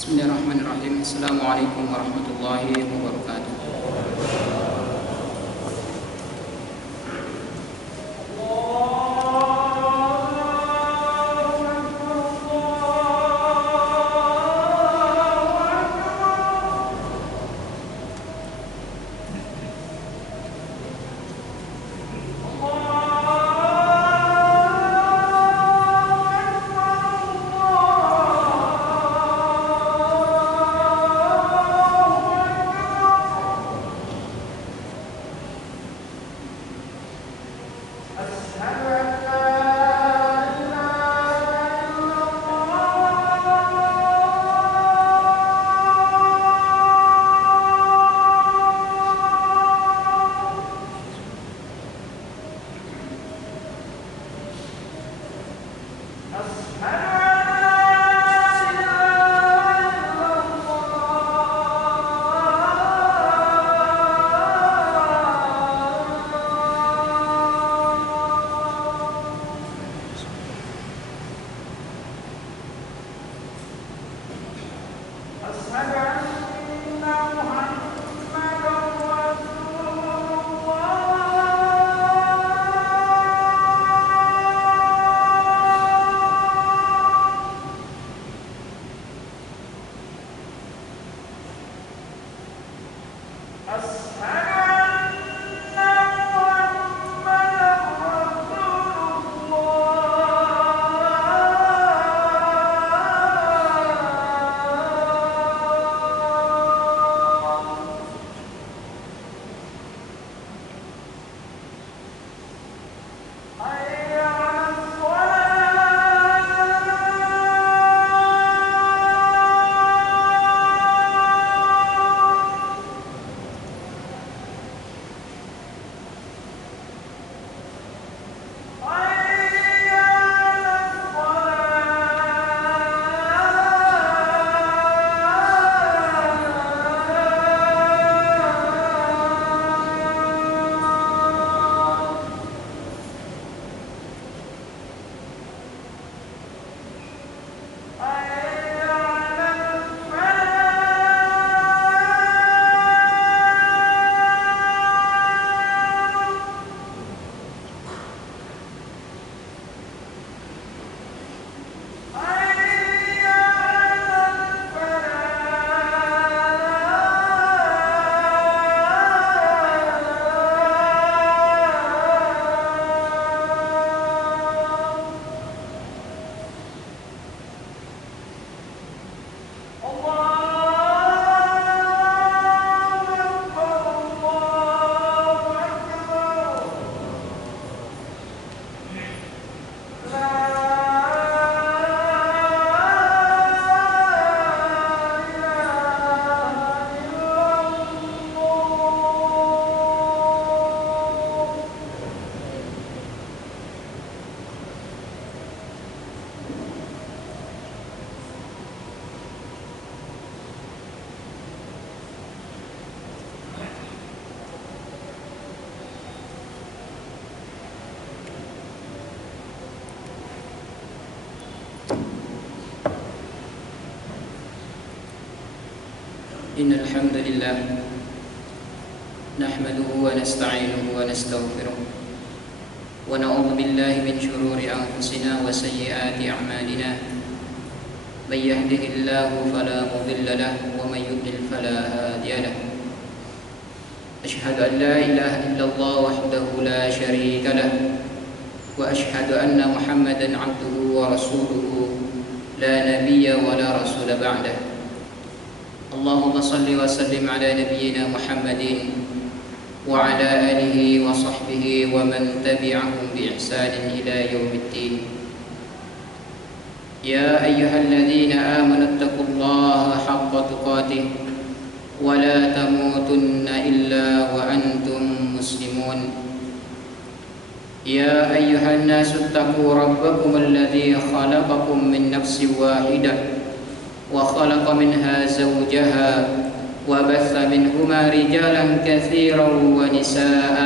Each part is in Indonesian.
Bismillahirrahmanirrahim. Assalamualaikum warahmatullahi wabarakatuh. Innal hamdalillah nahmaduhu wa nasta'inuhu wa nastaghfiruh wa na'udzu billahi min shururi anfusina wa sayyiati a'malina may yahdihillahu fala mudilla lahu wa may yudlil fala hadiya lahu ashhadu an la ilaha illallah wahdahu la syarika lahu wa ashhadu anna Muhammadan 'abduhu wa rasuluhu la nabiyya wa la rasula ba'dahu. Allahumma salli wa sallim ala nabiyyina Muhammadin wa ala alihi wa sahbihi wa man tabi'ahum bi ihsanin ila yaumiddin. Ya ayyuhalladzina amanu taqullaha haqqa tuqatih wa la tamutunna illa wa antum muslimun. Ya ayyuhan nasu taqu rabbakum alladzi khalaqakum min nafsin wahidah وخلق منها زوجها وبث منهما رجالا كثيرا ونساء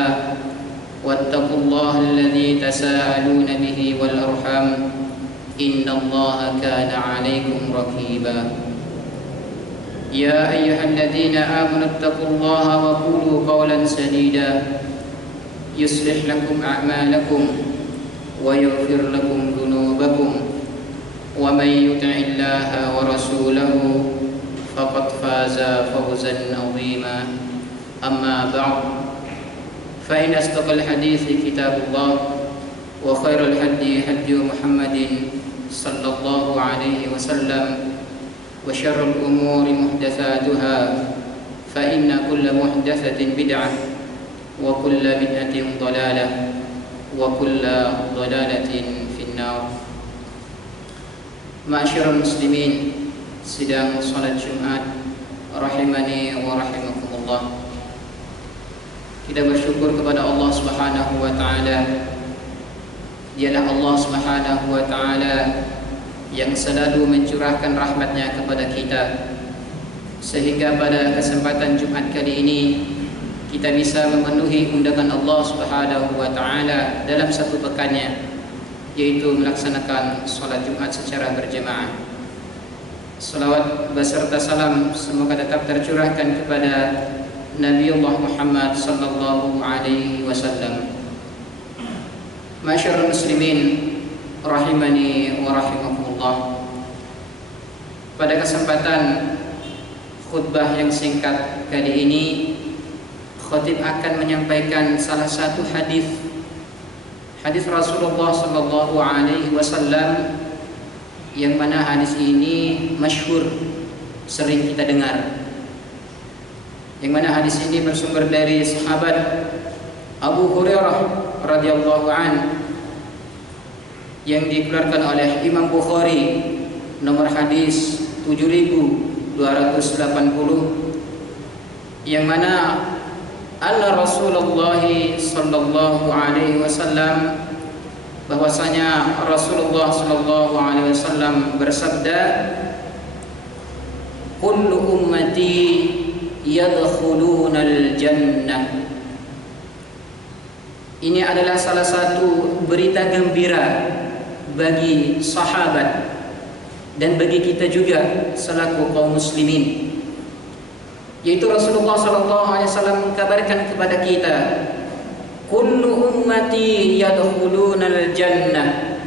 واتقوا الله الذي تساءلون به والأرحام إن الله كان عليكم رقيبا. يا أيها الذين آمنوا اتقوا الله وقولوا قولا سديدا يصلح لكم أعمالكم ويغفر لكم ذنوبكم ومن يطع الله ورسوله فقد فاز فوزا عظيما أما بعد فإن أصدق الحديث كتاب الله وخير الهدي هدي محمد صلى الله عليه وسلم وشر الأمور محدثاتها فإن كل محدثة بدعة وكل بدعة ضلالة وكل ضلالة في النار. Ma'asyiral muslimin, sidang salat Jumat rahimani wa rahimakumullah. Kita bersyukur kepada Allah Subhanahu wa taala. Dialah Allah Subhanahu wa taala yang selalu mencurahkan rahmatnya kepada kita, sehingga pada kesempatan Jumat kali ini kita bisa memenuhi undangan Allah Subhanahu wa taala dalam satu pekannya, yaitu melaksanakan salat Jumat secara berjamaah. Salawat beserta salam semoga tetap tercurahkan kepada Nabiullah Muhammad sallallahu alaihi wasallam. Masyarul muslimin rahimani wa rahimakumullah. Pada kesempatan khutbah yang singkat kali ini, khatib akan menyampaikan salah satu hadis Rasulullah sallallahu alaihi wasallam yang mana hadis ini masyhur, sering kita dengar. Yang mana hadis ini bersumber dari sahabat Abu Hurairah radhiyallahu an, yang dikeluarkan oleh Imam Bukhari, nomor hadis 7280, yang mana anna Rasulullah sallallahu alaihi wasallam, bahwasanya Rasulullah sallallahu alaihi wasallam bersabda, kullu ummati yadkhulunal jannah. Ini adalah salah satu berita gembira bagi sahabat dan bagi kita juga selaku kaum muslimin, yaitu Rasulullah SAW mengkabarkan kepada kita, kullu ummati yadkhulunal jannah,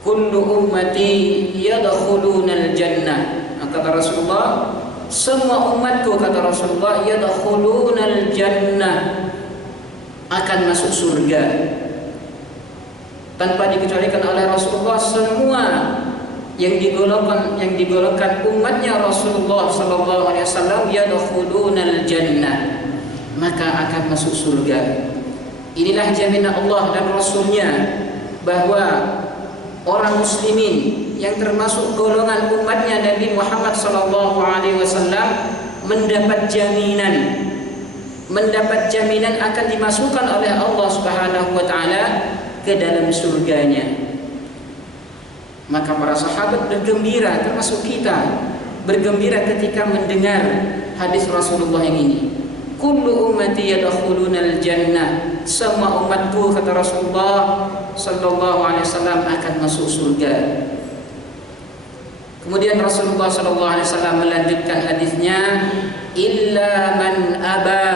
kullu ummati yadkhulunal jannah. Kata Rasulullah, semua umatku, kata Rasulullah, yadkhulunal jannah, akan masuk surga. Tanpa dikecualikan oleh Rasulullah, semua yang digolongkan umatnya Rasulullah sallallahu alaihi wasallam yadkhulunal jannah, maka akan masuk surga. Inilah jaminan Allah dan Rasulnya bahwa orang muslimin yang termasuk golongan umatnya Nabi Muhammad sallallahu alaihi wasallam mendapat jaminan akan dimasukkan oleh Allah Subhanahu wa taala ke dalam surganya. Maka para sahabat bergembira, termasuk kita bergembira ketika mendengar hadis Rasulullah yang ini. Kullu ummati yadkhulunal jannah, semua umatku, kata Rasulullah sallallahu alaihi wasallam, akan masuk surga. Kemudian Rasulullah sallallahu alaihi wasallam melanjutkan hadisnya, illa man aba,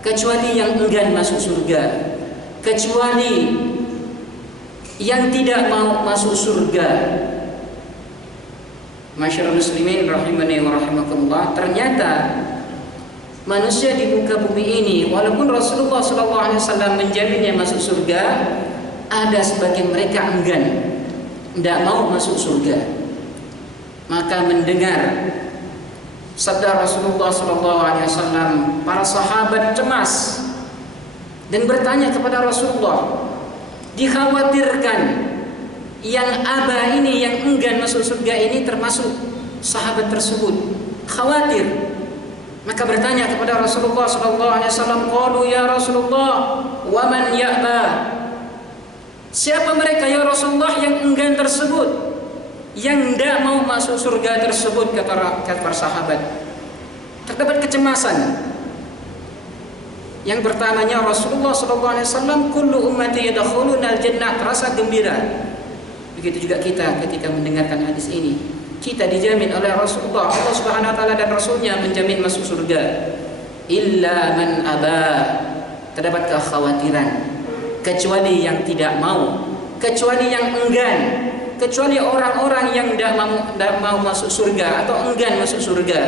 kecuali yang enggan masuk surga, kecuali yang tidak mau masuk surga. Masyarul muslimin rahimani wa rahimakumullah, ternyata manusia di muka bumi ini, walaupun Rasulullah SAW menjaminnya masuk surga, ada sebagian mereka enggan, tidak mau masuk surga. Maka mendengar sabda Rasulullah SAW, para sahabat cemas dan bertanya kepada Rasulullah, dikhawatirkan yang aba ini, yang enggan masuk surga ini termasuk sahabat tersebut, khawatir. Maka bertanya kepada Rasulullah SAW, qalu ya Rasulullah, wa man ya'ba, siapa mereka ya Rasulullah yang enggan tersebut, yang tidak mau masuk surga tersebut? Kata para sahabat. Terdapat kecemasan. Yang pertamanya Rasulullah SAW, kullu ummati yadkhulunal jannah, terasa gembira. Begitu juga kita ketika mendengarkan hadis ini. kita dijamin oleh Rasulullah, Allah Subhanahu wa taala dan Rasulnya menjamin masuk surga. Illa man aba, terdapat kekhawatiran, kecuali yang tidak mau, kecuali yang enggan, kecuali orang-orang yang tidak mau masuk surga atau enggan masuk surga.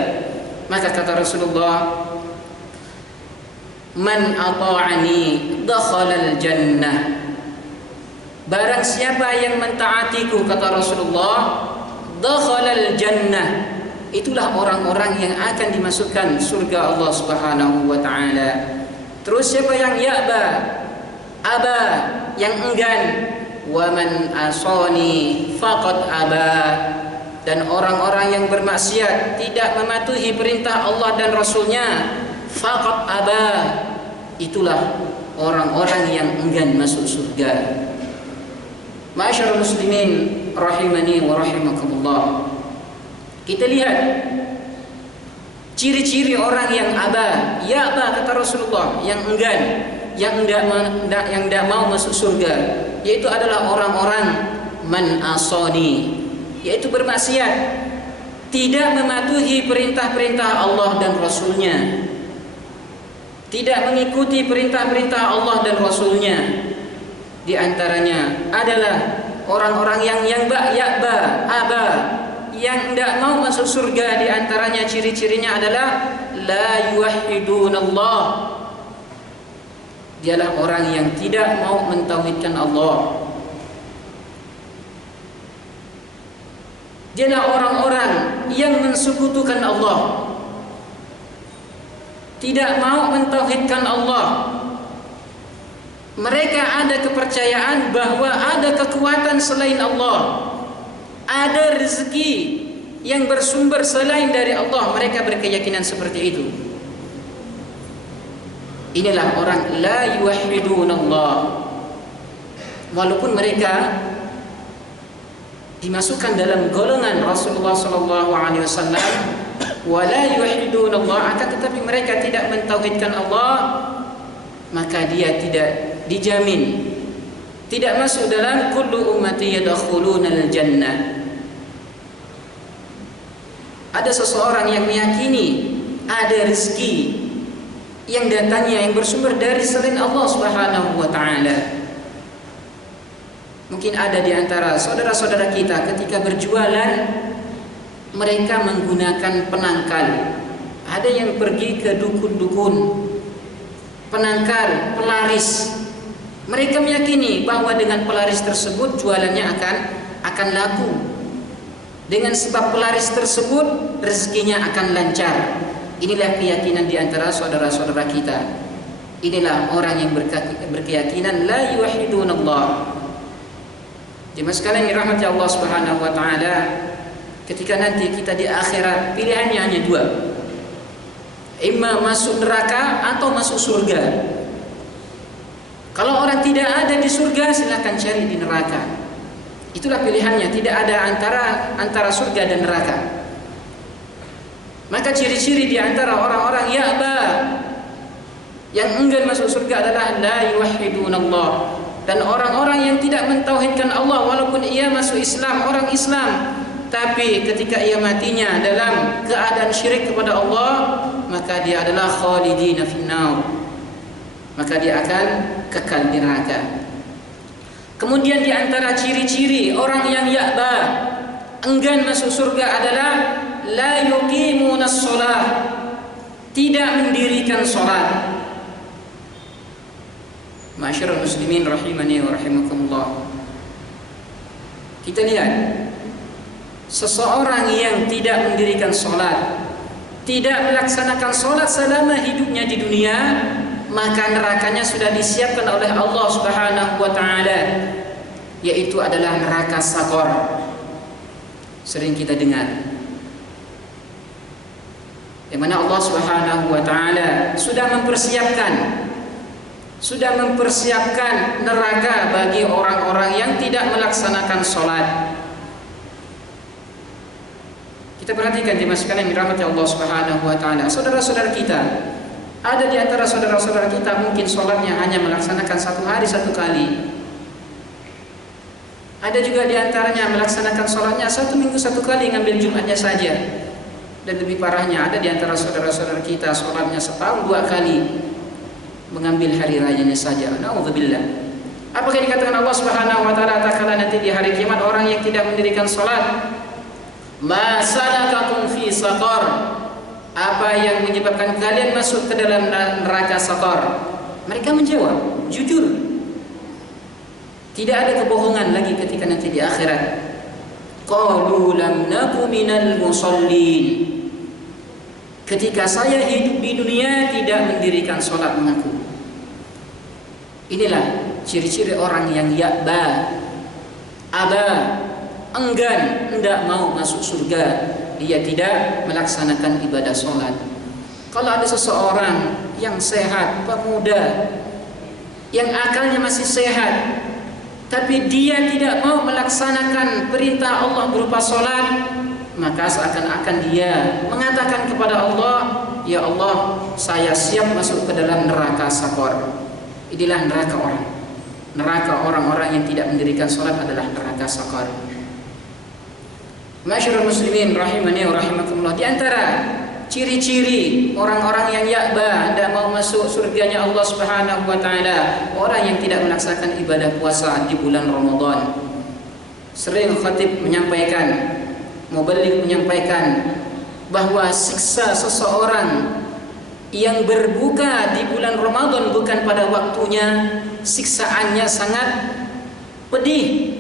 Maka kata Rasulullah, man ata'ani dakhalal jannah, barang siapa yang mentaatiku, kata Rasulullah, dakhalal jannah, itulah orang-orang yang akan dimasukkan surga Allah Subhanahu wa taala. Terus siapa yang aba, yang enggan, wa man asani faqad aba, dan orang-orang yang bermaksiat, tidak mematuhi perintah Allah dan Rasulnya, faqad aba, itulah orang-orang yang enggan masuk surga. Ma'asyiral muslimin rahimani wa rahimakumullah. Kita lihat ciri-ciri orang yang aba, ya aba kata Rasulullah, yang enggan, yang tidak mau masuk surga, yaitu adalah orang-orang man asani, yaitu bermaksiat, tidak mematuhi perintah-perintah Allah dan Rasulnya, tidak mengikuti perintah-perintah Allah dan Rasulnya. Di antaranya adalah orang-orang yang aba, yang tidak mau masuk surga. Di antaranya ciri-cirinya adalah la yuwahhidunallah, dialah orang yang tidak mau mentauhidkan Allah. Dialah orang-orang yang mensekutukan Allah, tidak mau mentauhidkan Allah. Mereka ada kepercayaan bahwa ada kekuatan selain Allah, ada rezeki yang bersumber selain dari Allah. Mereka berkeyakinan seperti itu. Inilah orang la yuwahhidunallah. Walaupun mereka dimasukkan dalam golongan Rasulullah SAW, wa la yuwahhidunallah, akan tetapi mereka tidak mentauhidkan Allah, maka dia tidak dijamin, tidak masuk dalam kullu ummati yadkhulunal jannah. Ada seseorang yang meyakini ada rezeki yang datangnya, yang bersumber dari selain Allah Subhanahu wa taala. Mungkin ada di antara saudara-saudara kita ketika berjualan, mereka menggunakan penangkal. Ada yang pergi ke dukun-dukun, penangkal, pelaris. Mereka meyakini bahwa dengan pelaris tersebut jualannya akan laku. Dengan sebab pelaris tersebut rezekinya akan lancar. Inilah keyakinan di antara saudara-saudara kita. Inilah orang yang berkeyakinan la yuwahhidunallah. Jemaah sekalian dirahmati Allah Subhanahu wa taala, ketika nanti kita di akhirat, pilihannya hanya dua. Imma masuk neraka atau masuk surga. Kalau orang tidak ada di surga, silakan cari di neraka. Itulah pilihannya, tidak ada antara surga dan neraka. Maka ciri-ciri di antara orang-orang ya'ba, yang enggan masuk surga, adalah la yuwahhidunallah. Dan orang-orang yang tidak mentauhidkan Allah, walaupun ia masuk Islam, orang Islam, tapi ketika ia matinya dalam keadaan syirik kepada Allah, maka dia adalah khalidina finnar, maka dia akan kekal di neraka. Kemudian di antara ciri-ciri orang yang ya'ba, enggan masuk surga, adalah la yuqimunas shalah, tidak mendirikan salat. Ma'asyiral muslimin rahimani wa rahimakumullah. Kita lihat seseorang yang tidak mendirikan salat, tidak melaksanakan salat selama hidupnya di dunia, maka nerakanya sudah disiapkan oleh Allah Subhanahu wa taala, yaitu adalah neraka Saqar. Sering kita dengar, yang mana Allah Subhanahu wa taala sudah mempersiapkan neraka bagi orang-orang yang tidak melaksanakan salat. Kita perhatikan jemaah sekalian dirahmati Allah Subhanahu wa taala. Saudara-saudara kita, ada di antara saudara-saudara kita mungkin salatnya hanya melaksanakan 1 hari 1 kali. Ada juga diantaranya melaksanakan sholatnya 1 minggu 1 kali, ngambil Jumatnya saja. Dan lebih parahnya ada diantara saudara-saudara kita sholatnya setahun 2 kali, mengambil hari rayanya saja. Na'udzubillah. Apakah dikatakan Allah Subhanahu wa taala tatkala nanti di hari kiamat orang yang tidak mendirikan salat, ma salakakum fi saqar? Apa yang menyebabkan kalian masuk ke dalam neraka saqar? Mereka menjawab jujur. Tidak ada kebohongan lagi ketika nanti di akhirat. Qalu lam naku minal musallin. Ketika saya hidup di dunia tidak mendirikan salat, mengaku. Inilah ciri-ciri orang yang ya'ba, aba, enggan, tidak mau masuk surga. Dia tidak melaksanakan ibadah sholat. Kalau ada seseorang yang sehat, pemuda, yang akalnya masih sehat, tapi dia tidak mau melaksanakan perintah Allah berupa sholat, maka seakan-akan dia mengatakan kepada Allah, ya Allah, saya siap masuk ke dalam neraka saqar. Inilah neraka orang. Neraka orang-orang yang tidak mendirikan salat adalah neraka saqar. Masyarul muslimin rahimani wa rahimakumullah, di antara ciri-ciri orang-orang yang ya'ba, tidak mau masuk surganya Allah Subhanahu wa taala, orang yang tidak melaksanakan ibadah puasa di bulan Ramadan. Sering khatib menyampaikan, muballigh menyampaikan bahwa siksa seseorang yang berbuka di bulan Ramadan bukan pada waktunya, siksaannya sangat pedih.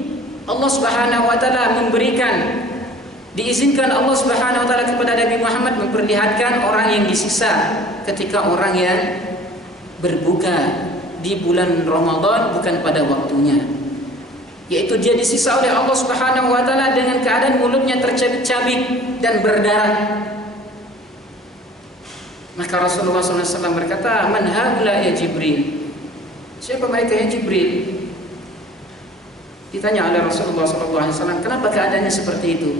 Allah Subhanahu wa taala memberikan, diizinkan Allah Subhanahu wa taala kepada Nabi Muhammad memperlihatkan orang yang disiksa ketika orang yang berbuka di bulan Ramadan bukan pada waktunya, yaitu dia disiksa oleh Allah Subhanahu wa taala dengan keadaan mulutnya tercabik-cabik dan berdarah. Maka Rasulullah SAW berkata, man haula ya Jibril? Siapa mereka ya Jibril? Ditanya oleh Rasulullah SAW, kenapa keadaannya seperti itu?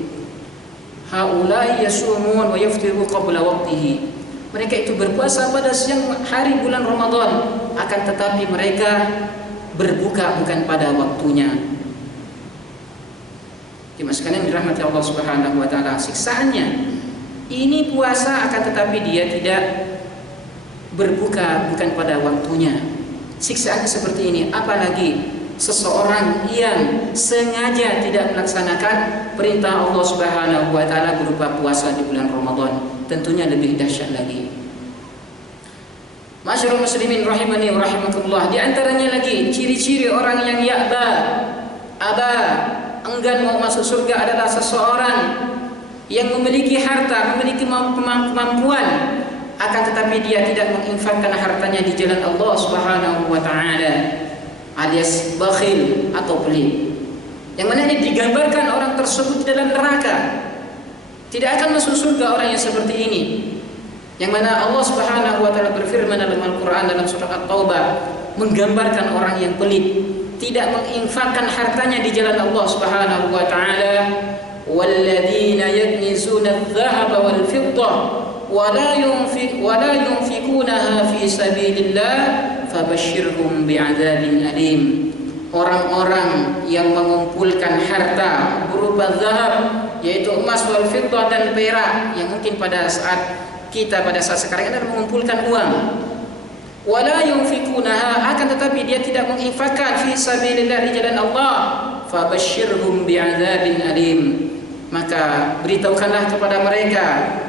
Haula yasumun wa yaftiru qabla waqtihi. Mereka itu berpuasa pada siang hari bulan Ramadan, akan tetapi mereka berbuka bukan pada waktunya. Dimasukkan yang dirahmati Allah Subhanahu wa taala, siksaannya ini puasa akan tetapi dia tidak berbuka bukan pada waktunya. Siksaannya seperti ini, apalagi seseorang yang sengaja tidak melaksanakan perintah Allah Subhanahu wa taala berupa puasa di bulan Ramadan, tentunya lebih dahsyat lagi. Masyarul muslimin rahimani wa rahimakumullah, di antaranya lagi ciri-ciri orang yang ya'ba, aba, enggan mau masuk surga adalah seseorang yang memiliki harta, memiliki kemampuan, akan tetapi dia tidak menginfakkan hartanya di jalan Allah Subhanahu wa taala, alias bakhil atau pelit. Yang mana ini digambarkan orang tersebut di dalam neraka. Tidak akan masuk surga orang yang seperti ini. Yang mana Allah Subhanahu wa taala berfirman dalam Al-Qur'an dalam surah At-Taubah menggambarkan orang yang pelit, tidak menginfakkan hartanya di jalan Allah Subhanahu wa taala. وَالَّذِينَ يَكْنِزُونَ الذَّهَبَ وَالْفِضَّةَ وَلَا يُنْفِقُونَهَا فِي سَبِيلِ اللَّهِ فَبَشِّرْهُمْ بِعَذَابٍ أَلِيمٍ. Orang-orang yang mengumpulkan harta berupa zahab, yaitu emas, wal fiddah dan perak, yang mungkin pada saat sekarang ini adalah mengumpulkan uang. Wala yunfikunaha, akan tetapi dia tidak menginfakkan fi sabilillah, di jalan Allah. Fabashshirhum bi'adzabin alim, maka beritahukanlah kepada mereka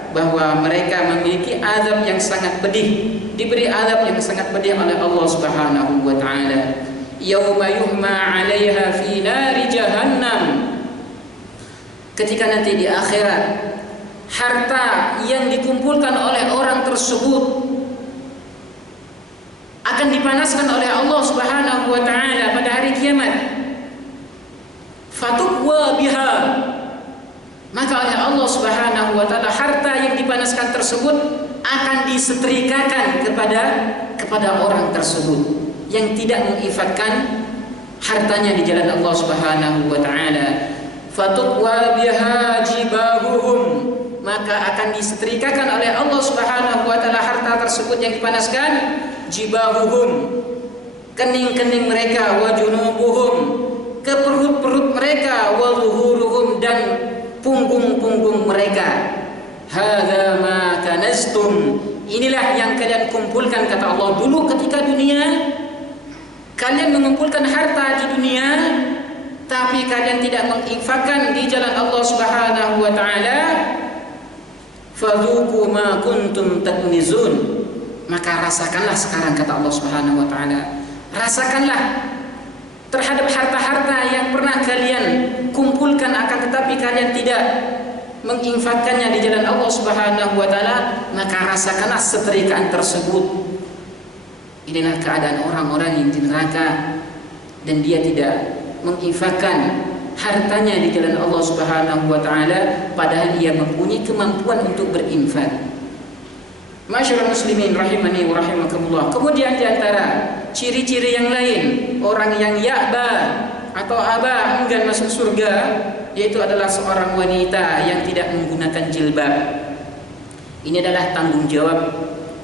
bahwa mereka memiliki azab yang sangat pedih, diberi azab yang sangat pedih oleh Allah Subhanahu wa taala. Yauma yuhma 'alaiha fi nari jahannam, ketika nanti di akhirat harta yang dikumpulkan oleh orang tersebut akan dipanaskan oleh Allah Subhanahu wa taala pada hari kiamat. Fatubwa biha, maka oleh Allah Subhanahu wa taala harta yang dipanaskan tersebut akan disetrikakan kepada orang tersebut yang tidak menginfakkan hartanya di jalan Allah Subhanahu wa taala. Fatubwa biha jibahuhum, maka akan disetrikakan oleh Allah Subhanahu wa taala harta tersebut yang dipanaskan, jibahuhum, kening-kening mereka, wa junubuhum, ke perut-perut mereka, wa zuhuruhum, dan punggung-punggung mereka. Hadza ma kanaztum, inilah yang kalian kumpulkan, kata Allah. Dulu ketika dunia kalian mengumpulkan harta di dunia, tapi kalian tidak menginfakkan di jalan Allah Subhanahu wa taala. Fadzuqu ma kuntum taknizun, maka rasakanlah sekarang, kata Allah Subhanahu wa taala. Rasakanlah terhadap harta-harta yang pernah kalian kumpulkan, akan tetapi kalian tidak menginfakkannya di jalan Allah Subhanahu wa taala, maka rasakanlah setrikaan tersebut. Inilah keadaan orang-orang yang di neraka dan dia tidak menginfakkan hartanya di jalan Allah Subhanahu wa taala, padahal ia mempunyai kemampuan untuk berinfak. Masyaallah muslimin rahimani wa rahimakumullah. Kemudian di antara ciri-ciri yang lain orang yang ya'ba atau aba, enggan masuk surga, yaitu adalah seorang wanita yang tidak menggunakan jilbab. Ini adalah tanggung jawab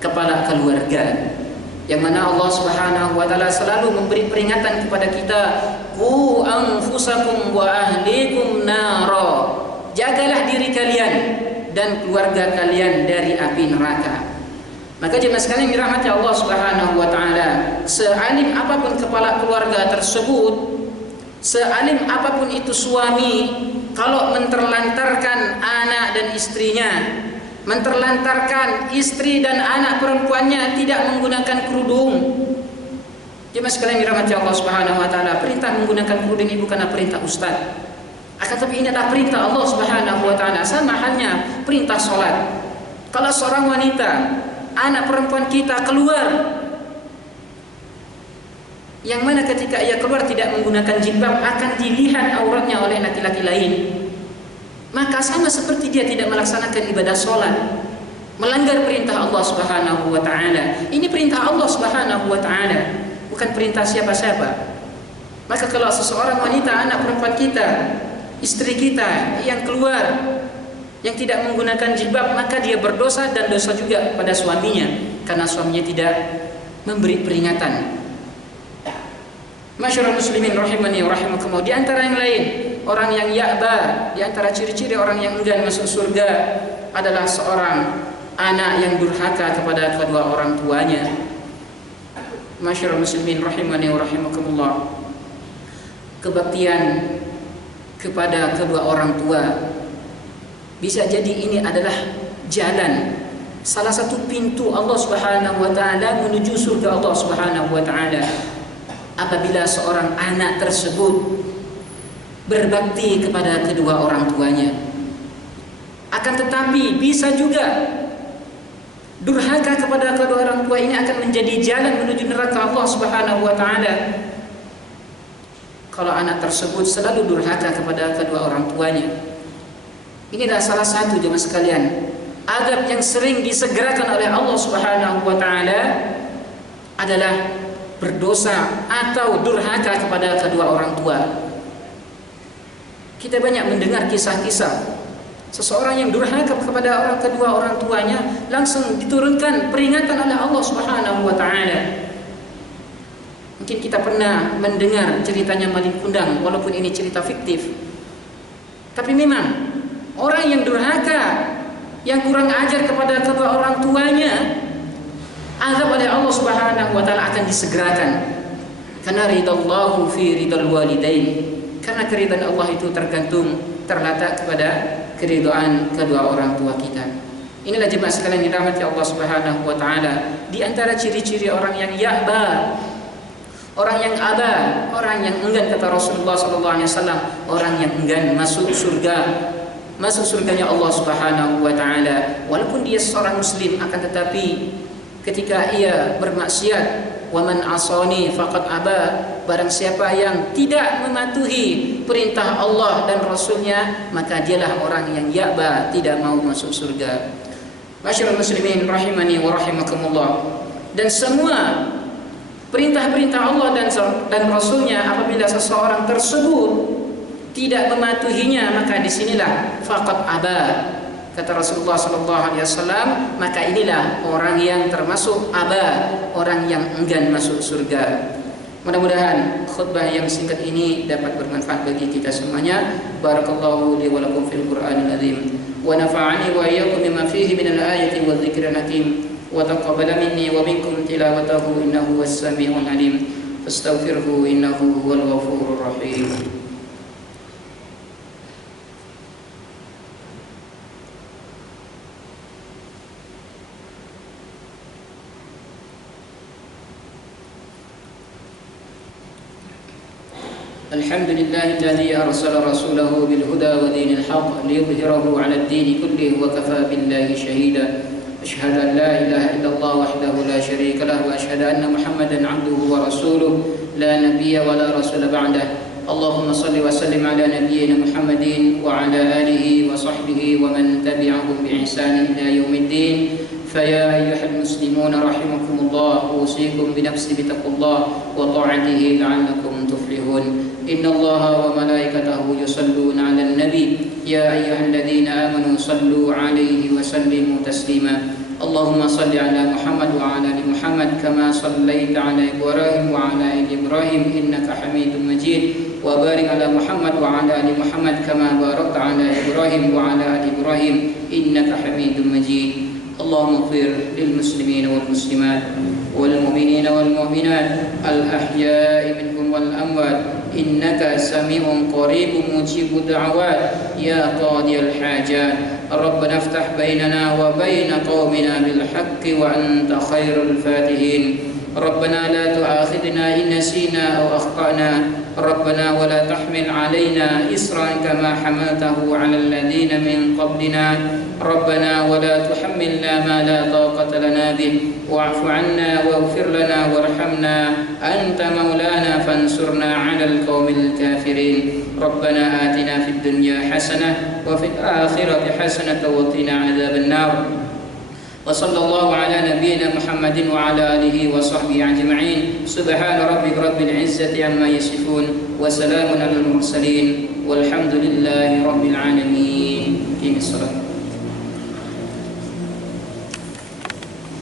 kepala keluarga, yang mana Allah Subhanahu wa taala selalu memberi peringatan kepada kita, qu anfusakum wa ahlikum nara, jagalah diri kalian dan keluarga kalian dari api neraka. Maka jemaah sekalian dirahmati Allah Subhanahu wa taala, sealim apapun kepala keluarga tersebut, sealim apapun itu suami, kalau menterlantarkan anak dan istrinya, menterlantarkan istri dan anak perempuannya tidak menggunakan kerudung. Jemaah sekalian dirahmati Allah Subhanahu wa taala, perintah menggunakan kerudung ini bukanlah perintah ustaz. Akan tapi ini adalah perintah Allah Subhanahu wa taala, sama halnya perintah salat. Kalau seorang wanita, anak perempuan kita keluar, yang mana ketika ia keluar tidak menggunakan jilbab akan dilihat auratnya oleh laki-laki lain, maka sama seperti dia tidak melaksanakan ibadah sholat, melanggar perintah Allah Subhanahu wa taala. Ini perintah Allah Subhanahu wa taala, bukan perintah siapa-siapa. Maka kalau seseorang wanita, anak perempuan kita, istri kita yang keluar yang tidak menggunakan jilbab, maka dia berdosa dan dosa juga pada suaminya, karena suaminya tidak memberi peringatan. Masyaallah muslimin rahimani wa rahimakumullah. Di antara yang lain, orang yang ya'ba, di antara ciri-ciri orang yang enggan masuk surga adalah seorang anak yang durhaka kepada kedua orang tuanya. Masyaallah muslimin rahimani wa rahimakumullah. Kebaktian kepada kedua orang tua, bisa jadi ini adalah jalan, salah satu pintu Allah Subhanahu wa taala menuju surga Allah Subhanahu wa taala. Apabila seorang anak tersebut berbakti kepada kedua orang tuanya. Akan tetapi bisa juga durhaka kepada kedua orang tua ini akan menjadi jalan menuju neraka Allah Subhanahu wa taala. Kalau anak tersebut selalu durhaka kepada kedua orang tuanya. Inilah salah satu jemaah sekalian, adab yang sering disegerakan oleh Allah Subhanahu wa taala adalah berdosa atau durhaka kepada kedua orang tua. Kita banyak mendengar kisah-kisah seseorang yang durhaka kepada kedua orang tuanya, langsung diturunkan peringatan oleh Allah Subhanahu wa taala. Mungkin kita pernah mendengar ceritanya Malin Kundang, walaupun ini cerita fiktif. Tapi memang orang yang durhaka, yang kurang ajar kepada kedua orang tuanya, azab oleh Allah Subhanahu wa taala akan disegerakan. Karena ridallahu fi ridal walidain. Karena keridhaan Allah itu terletak kepada keridhaan kedua orang tua kita. Inilah jemaah sekalian yang dirahmati Allah Subhanahu wa taala. Di antara ciri-ciri orang yang ya'ba, orang yang aba, orang yang enggan, kata Rasulullah sallallahu alaihi wasallam, orang yang enggan masuk surga. Masuk surganya Allah Subhanahu wa taala walaupun dia seorang muslim, akan tetapi ketika ia bermaksiat, wa man asani faqad aba, barang siapa yang tidak mematuhi perintah Allah dan Rasulnya, maka dialah orang yang ya'ba, tidak mau masuk surga. Masyaallah muslimin rahimani wa rahimakumullah. Dan semua perintah-perintah Allah dan Rasulnya, apabila seseorang tersebut tidak mematuhinya, maka disinilah faqad aba, kata Rasulullah sallallahu alaihi wasallam, maka inilah orang yang termasuk aba, orang yang enggan masuk surga. Mudah-mudahan khutbah yang singkat ini dapat bermanfaat bagi kita semuanya. Barakallahu li wa lakum fil Qur'anil azim wa nafa'ani wa iyyakum bima fihi minal ayati wa dzikril hakim wa taqabbala minni wa minkum tilawatahu innahu was-sami'ul alim. Fastaghfirhu innahu huwal ghafurur rahim. الحمد لله الذي أرسل رسوله بالهدى ودين الحق ليظهره على الدين كله وكفى بالله شهيدا أشهد أن لا إله إلا الله وحده لا شريك له وأشهد أن محمدا عبده ورسوله لا نبي ولا رسول بعده اللهم صل وسلم على نبينا محمد وعلى آله وصحبه ومن تبعهم بإحسان إلى يوم الدين فيا أيها المسلمون رحمكم الله أوصيكم بنفسي بتقوى الله وطاعته لعلكم تفلحون إن الله وملائكته يصلون على النبي يا أيها الذين آمنوا صلوا عليه وسلموا تسليما اللهم صل على محمد وعلى آل محمد كما صليت على إبراهيم وعلى آل إبراهيم إنك حميد مجيد وبارك على محمد وعلى آل محمد كما باركت على إبراهيم وعلى آل إبراهيم إنك حميد مجيد اللهم اغفر للمسلمين والمسلمات والمؤمنين والمؤمنات الأحياء منهم والأموات إنك سميع قريب مجيب الدعوات يا قاضي الحاجات ربنا افتح بيننا وبين قومنا بالحق وأنت خير الفاتحين ربنا لا تؤاخذنا إن نسينا أو أخطأنا ربنا ولا تحمل علينا إصرا كما حملته على الذين من قبلنا ربنا ولا تحملنا ما لا طاقة لنا به واعف عنا واغفر لنا وارحمنا أنت مولانا فانصرنا على القوم الكافرين ربنا آتنا في الدنيا حسنة وفي الآخرة حسنة وقنا عذاب النار وصلى الله على نبينا محمد وعلى آله وصحبه أجمعين سبحان ربك رب العزة عما يصفون وسلام على المرسلين والحمد لله رب العالمين.